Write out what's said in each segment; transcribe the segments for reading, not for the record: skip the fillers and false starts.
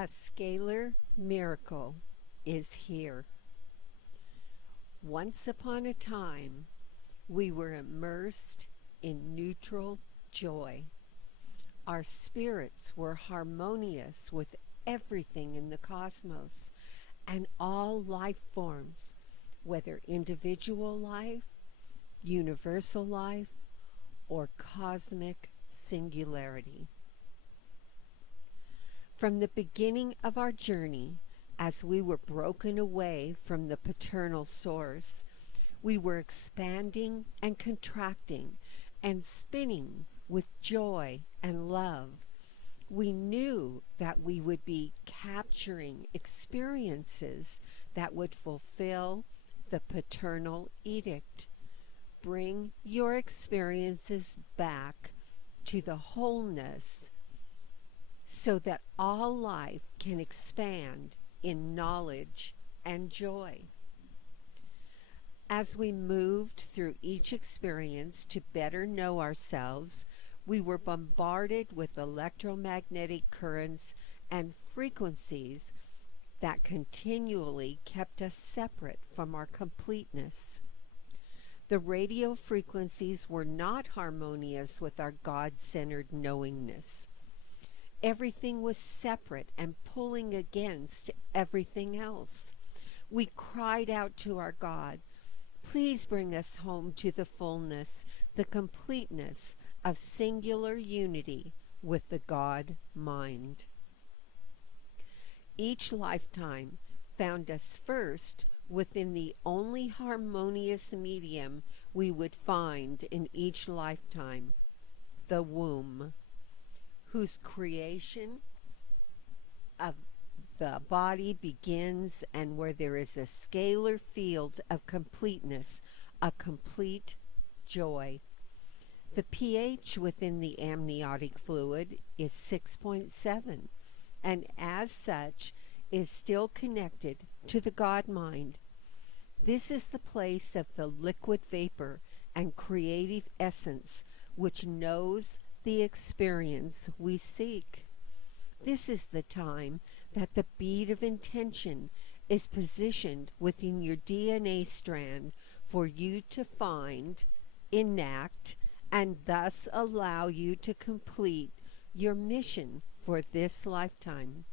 A scalar miracle is here. Once upon a time, we were immersed in neutral joy. Our spirits were harmonious with everything in the cosmos and all life forms, whether individual life, universal life, or cosmic singularity. From the beginning of our journey, as we were broken away from the paternal source, we were expanding and contracting and spinning with joy and love. We knew that we would be capturing experiences that would fulfill the paternal edict. Bring your experiences back to the wholeness so that all life can expand in knowledge and joy. As we moved through each experience to better know ourselves, we were bombarded with electromagnetic currents and frequencies that continually kept us separate from our completeness. The radio frequencies were not harmonious with our God-centered knowingness. Everything was separate and pulling against everything else. We cried out to our God, please bring us home to the fullness, the completeness of singular unity with the God mind. Each lifetime found us first within the only harmonious medium we would find in each lifetime, the womb, whose creation of the body begins and where there is a scalar field of completeness, a complete joy. The pH within the amniotic fluid is 6.7 and as such is still connected to the God mind. This is the place of the liquid vapor and creative essence which knows the experience we seek. This is the time that the bead of intention is positioned within your DNA strand for you to find, enact, and thus allow you to complete your mission for this lifetime.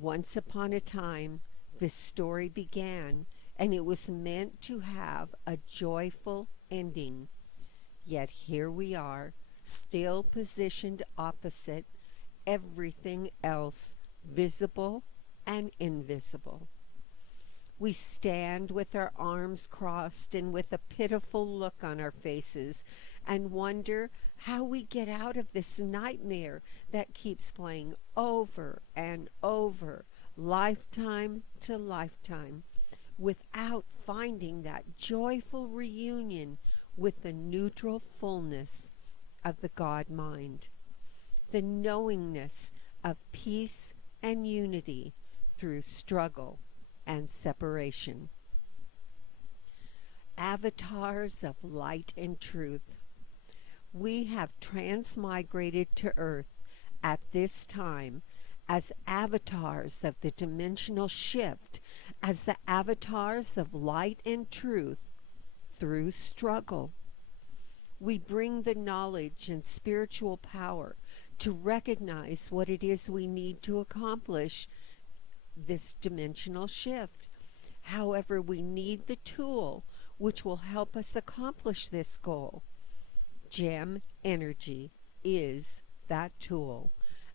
Once upon a time, this story began, and it was meant to have a joyful ending. Yet here we are, still positioned opposite everything else, visible and invisible. We stand with our arms crossed and with a pitiful look on our faces and wonder how we get out of this nightmare that keeps playing over and over, lifetime to lifetime, without finding that joyful reunion with the neutral fullness of the God mind, the knowingness of peace and unity through struggle and separation. Avatars of light and truth, we have transmigrated to Earth at this time as avatars of the dimensional shift, as the avatars of light and truth through struggle. We bring the knowledge and spiritual power to recognize what it is we need to accomplish this dimensional shift. However, we need the tool which will help us accomplish this goal. Gem energy is that tool,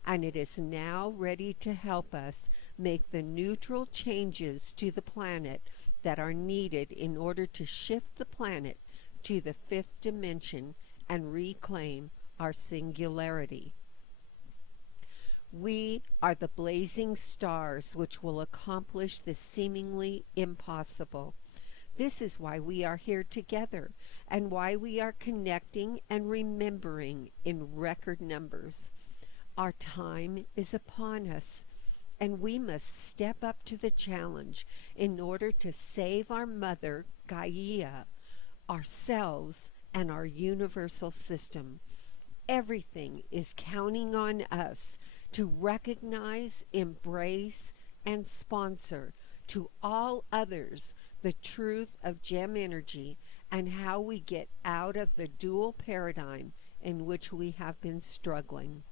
and it is now ready to help us make the neutral changes to the planet that are needed in order to shift the planet to the fifth dimension and reclaim our singularity. We are the blazing stars which will accomplish the seemingly impossible. This is why we are here together and why we are connecting and remembering in record numbers. Our time is upon us, and we must step up to the challenge in order to save our mother, Gaia, ourselves, and our universal system. Everything is counting on us to recognize, embrace, and sponsor to all others the truth of gem energy and how we get out of the dual paradigm in which we have been struggling.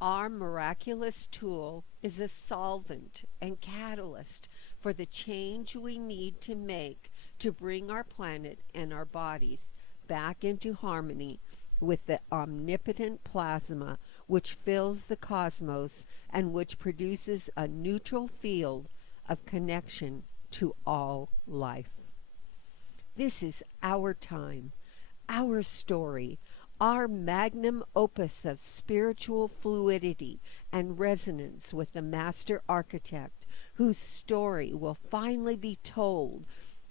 Our miraculous tool is a solvent and catalyst for the change we need to make to bring our planet and our bodies back into harmony with the omnipotent plasma which fills the cosmos and which produces a neutral field of connection to all life. This is our time, our story, our magnum opus of spiritual fluidity and resonance with the master architect, whose story will finally be told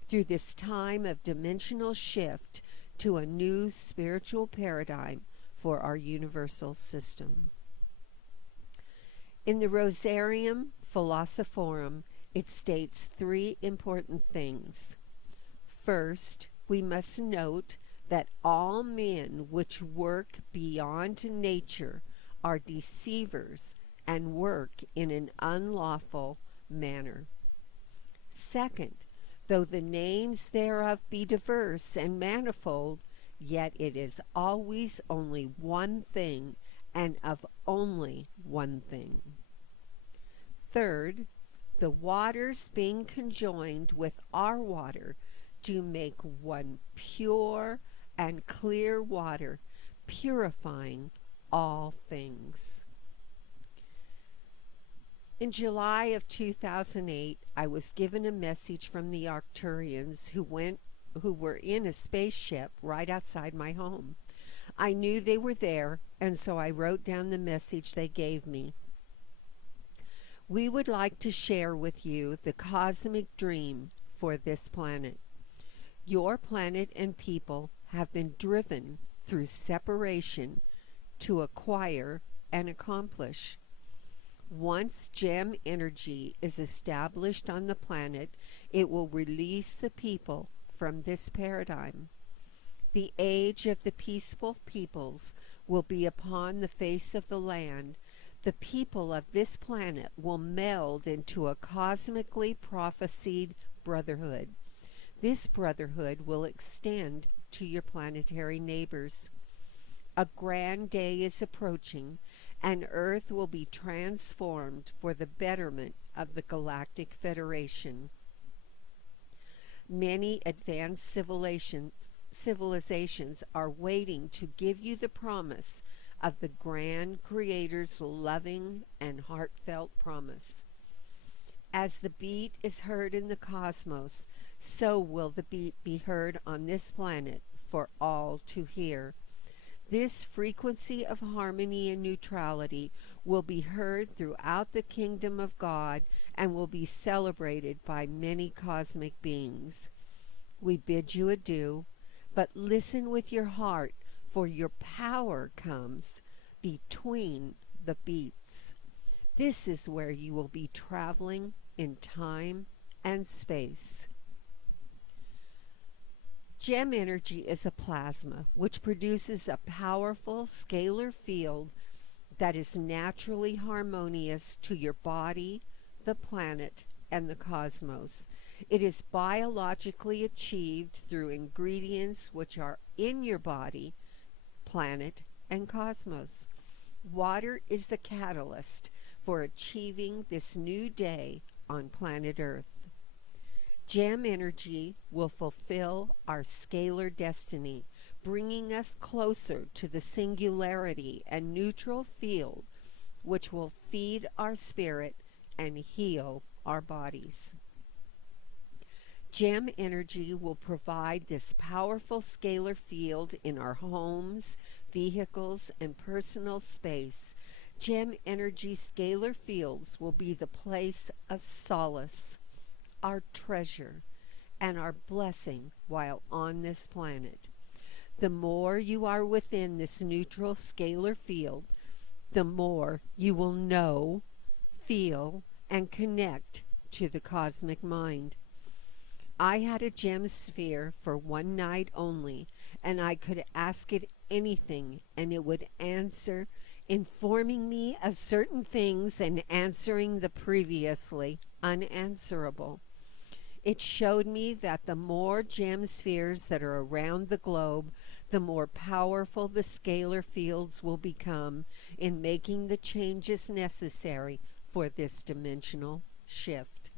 through this time of dimensional shift to a new spiritual paradigm for our universal system. In the Rosarium Philosophorum, it states three important things. First, we must note that all men which work beyond nature are deceivers and work in an unlawful manner. Second, though the names thereof be diverse and manifold, yet it is always only one thing, and of only one thing. Third, the waters being conjoined with our water do make one pure and clear water, purifying all things. In July of 2008, I was given a message from the Arcturians who were in a spaceship right outside my home. I knew they were there, and so I wrote down the message they gave me. We would like to share with you the cosmic dream for this planet. Your planet and people have been driven through separation to acquire and accomplish. Once gem energy is established on the planet, it will release the people from this paradigm. The age of the peaceful peoples will be upon the face of the land. The people of this planet will meld into a cosmically prophesied brotherhood. This brotherhood will extend to your planetary neighbors. A grand day is approaching, and Earth will be transformed for the betterment of the Galactic Federation. Many advanced civilizations are waiting to give you the promise of the grand Creator's loving and heartfelt promise. As the beat is heard in the cosmos, so will the beat be heard on this planet for all to hear. This frequency of harmony and neutrality will be heard throughout the kingdom of God and will be celebrated by many cosmic beings. We bid you adieu, but listen with your heart, for your power comes between the beats. This is where you will be traveling in time and space. Gem energy is a plasma which produces a powerful scalar field that is naturally harmonious to your body, the planet, and the cosmos. It is biologically achieved through ingredients which are in your body, planet, and cosmos. Water is the catalyst for achieving this new day on planet Earth. Gem energy will fulfill our scalar destiny, bringing us closer to the singularity and neutral field, which will feed our spirit and heal our bodies. Gem energy will provide this powerful scalar field in our homes, vehicles, and personal space. Gem energy scalar fields will be the place of solace, our treasure, and our blessing while on this planet. The more you are within this neutral scalar field, the more you will know, feel, and connect to the cosmic mind. I had a gem sphere for one night only, and I could ask it anything, and it would answer informing me of certain things and answering the previously unanswerable. It showed me that the more gem spheres that are around the globe, the more powerful the scalar fields will become in making the changes necessary for this dimensional shift.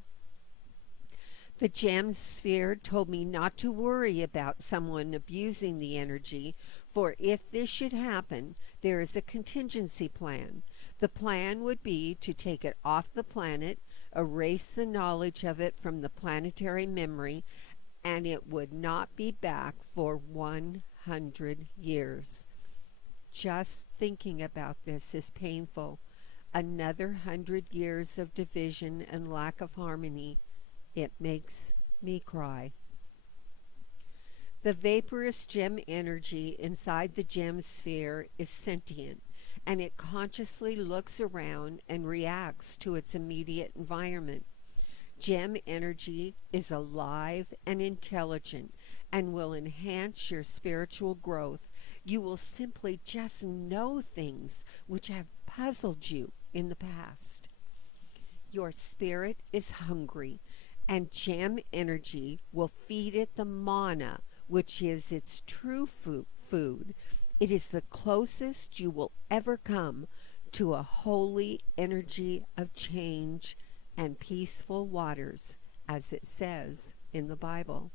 The gem sphere told me not to worry about someone abusing the energy, for if this should happen, there is a contingency plan. The plan would be to take it off the planet, erase the knowledge of it from the planetary memory, and it would not be back for 100 years. Just thinking about this is painful. Another 100 years of division and lack of harmony. It makes me cry. The vaporous gem energy inside the gem sphere is sentient, and it consciously looks around and reacts to its immediate environment. Gem energy is alive and intelligent and will enhance your spiritual growth. You will simply just know things which have puzzled you in the past. Your spirit is hungry, and gem energy will feed it the mana, which is its true food. It is the closest you will ever come to a holy energy of change and peaceful waters, as it says in the Bible.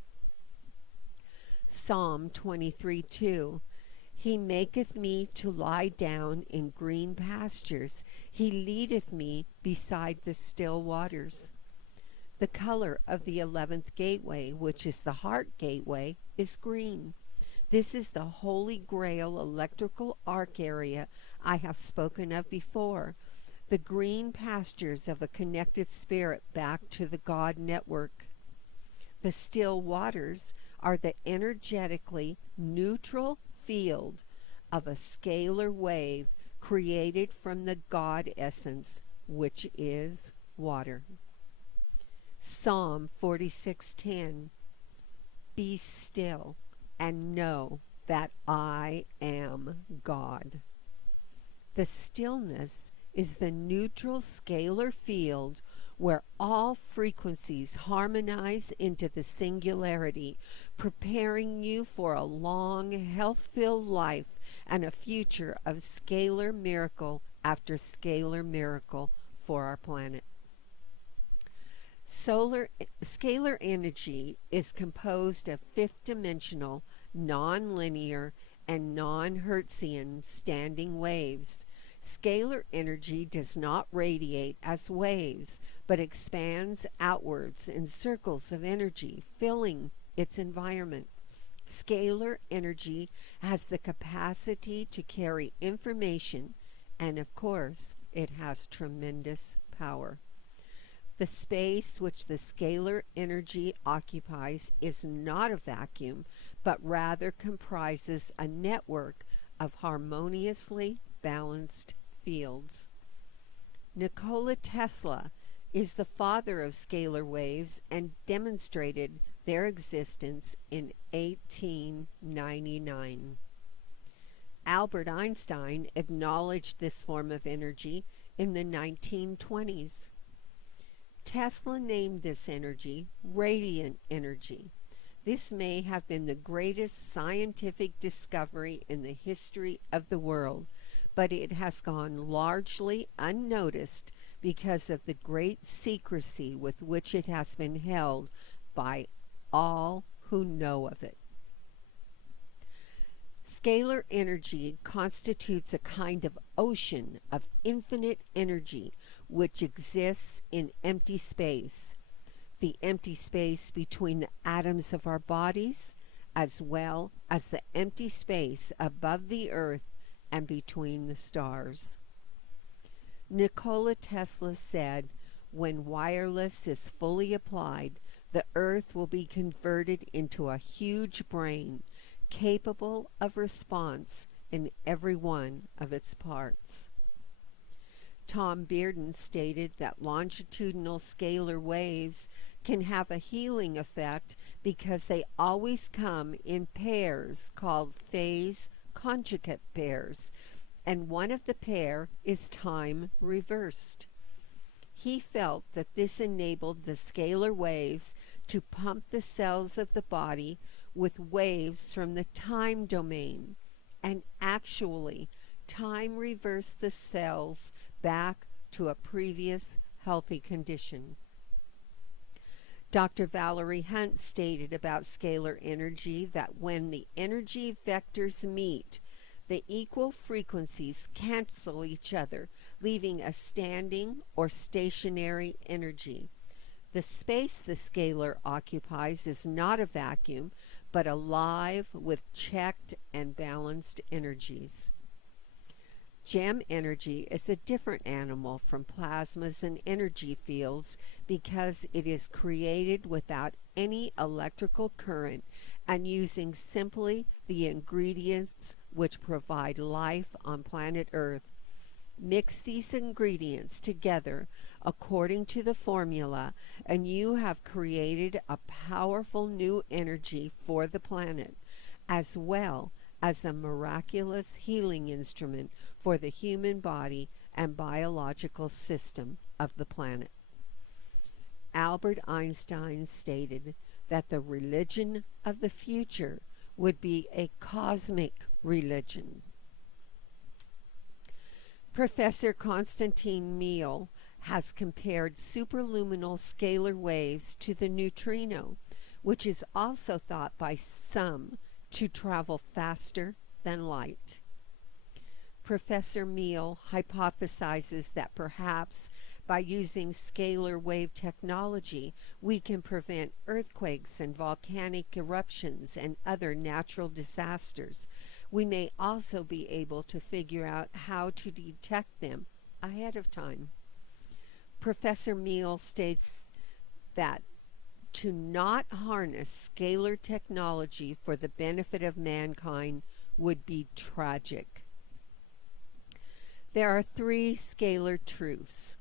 Psalm 23:2. He maketh me to lie down in green pastures. He leadeth me beside the still waters. The color of the 11th gateway, which is the heart gateway, is green. This is the Holy Grail electrical arc area I have spoken of before. The green pastures of a connected spirit back to the God network. The still waters are the energetically neutral field of a scalar wave created from the God essence, which is water. Psalm 46:10. Be still and know that I am God. The stillness is the neutral scalar field where all frequencies harmonize into the singularity, preparing you for a long, health-filled life and a future of scalar miracle after scalar miracle for our planet. Scalar energy is composed of fifth-dimensional, non-linear, and non-Hertzian standing waves. Scalar energy does not radiate as waves, but expands outwards in circles of energy, filling its environment. Scalar energy has the capacity to carry information, and of course, it has tremendous power. The space which the scalar energy occupies is not a vacuum, but rather comprises a network of harmoniously balanced fields. Nikola Tesla is the father of scalar waves and demonstrated their existence in 1899. Albert Einstein acknowledged this form of energy in the 1920s. Tesla named this energy radiant energy. This may have been the greatest scientific discovery in the history of the world, but it has gone largely unnoticed because of the great secrecy with which it has been held by all who know of it. Scalar energy constitutes a kind of ocean of infinite energy which exists in empty space, the empty space between the atoms of our bodies, as well as the empty space above the earth and between the stars. Nikola Tesla said, when wireless is fully applied, the earth will be converted into a huge brain, capable of response in every one of its parts. Tom Bearden stated that longitudinal scalar waves can have a healing effect because they always come in pairs called phase conjugate pairs. and one of the pair is time reversed. He felt that this enabled the scalar waves to pump the cells of the body with waves from the time domain, and actually, time reversed the cells back to a previous healthy condition. Dr. Valerie Hunt stated about scalar energy that when the energy vectors meet, the equal frequencies cancel each other, leaving a standing or stationary energy. The space the scalar occupies is not a vacuum, but alive with checked and balanced energies. Gem energy is a different animal from plasmas and energy fields because it is created without any electrical current and using simply the ingredients which provide life on planet Earth. Mix these ingredients together according to the formula, and you have created a powerful new energy for the planet, as well as a miraculous healing instrument for the human body and biological system of the planet. Albert Einstein stated that the religion of the future would be a cosmic religion. Professor Konstantin Miel has compared superluminal scalar waves to the neutrino, which is also thought by some to travel faster than light. Professor Miel hypothesizes that perhaps by using scalar wave technology, we can prevent earthquakes and volcanic eruptions and other natural disasters. We may also be able to figure out how to detect them ahead of time. Professor Miel states that to not harness scalar technology for the benefit of mankind would be tragic. There are 3 scalar truths.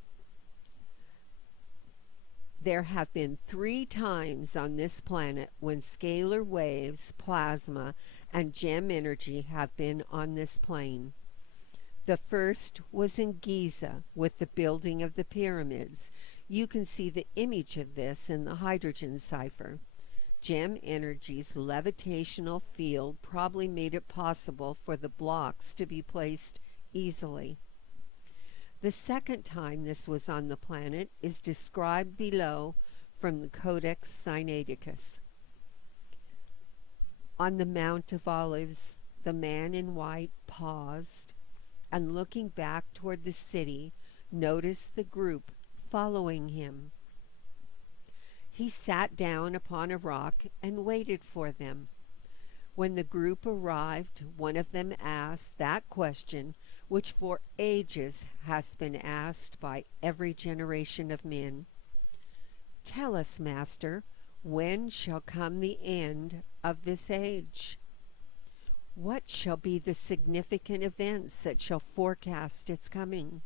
There have been 3 times on this planet when scalar waves, plasma, and gem energy have been on this plane. The first was in Giza with the building of the pyramids. You can see the image of this in the hydrogen cipher. Gem energy's levitational field probably made it possible for the blocks to be placed easily. The second time this was on the planet is described below from the Codex Sinaiticus. On the Mount of Olives, the man in white paused and, looking back toward the city, noticed the group following him. He sat down upon a rock and waited for them. When the group arrived, one of them asked that question which for ages has been asked by every generation of men. "Tell us, Master, when shall come the end of this age? What shall be the significant events that shall forecast its coming?"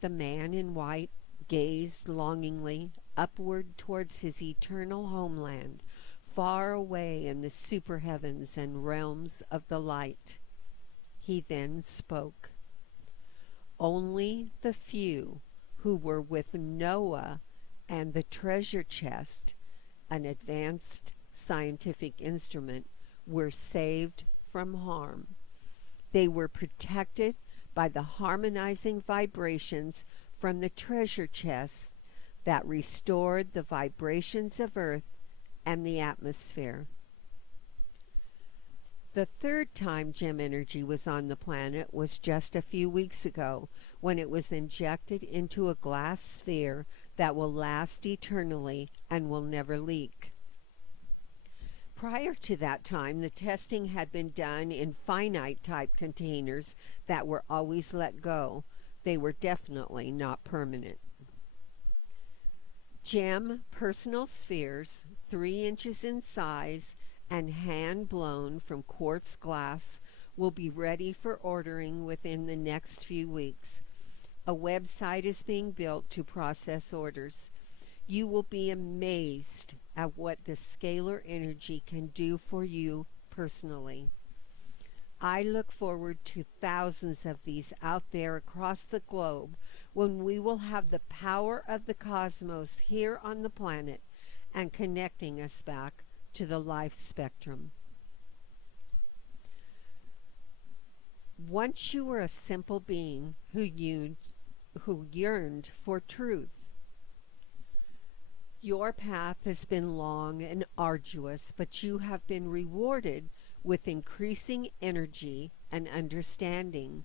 The man in white gazed longingly upward towards his eternal homeland, far away in the super heavens and realms of the light. He then spoke. Only the few who were with Noah and the treasure chest, an advanced scientific instrument, were saved from harm. They were protected by the harmonizing vibrations from the treasure chests that restored the vibrations of Earth and the atmosphere. The third time gem energy was on the planet was just a few weeks ago, when it was injected into a glass sphere that will last eternally and will never leak. Prior to that time, the testing had been done in finite type containers that were always let go. They were definitely not permanent. Gem personal spheres, 3 inches in size and hand blown from quartz glass, will be ready for ordering within the next few weeks. A website is being built to process orders. You will be amazed at what the scalar energy can do for you personally. I look forward to thousands of these out there across the globe when we will have the power of the cosmos here on the planet and connecting us back to the life spectrum. Once you were a simple being who yearned for truth. Your path has been long and arduous, but you have been rewarded with increasing energy and understanding.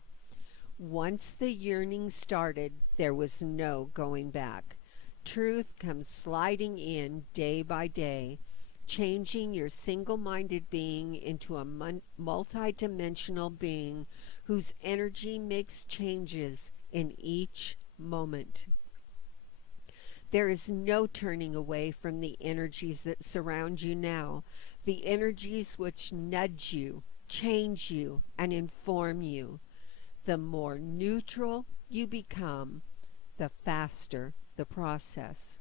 Once the yearning started, there was no going back. Truth comes sliding in day by day, changing your single minded being into a multidimensional being whose energy makes changes in each moment. There is no turning away from the energies that surround you now, the energies which nudge you, change you, and inform you. The more neutral you become, the faster the process.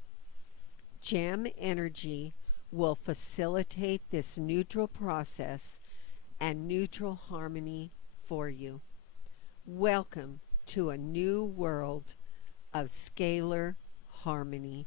Gem energy will facilitate this neutral process and neutral harmony for you. Welcome to a new world of scalar harmony.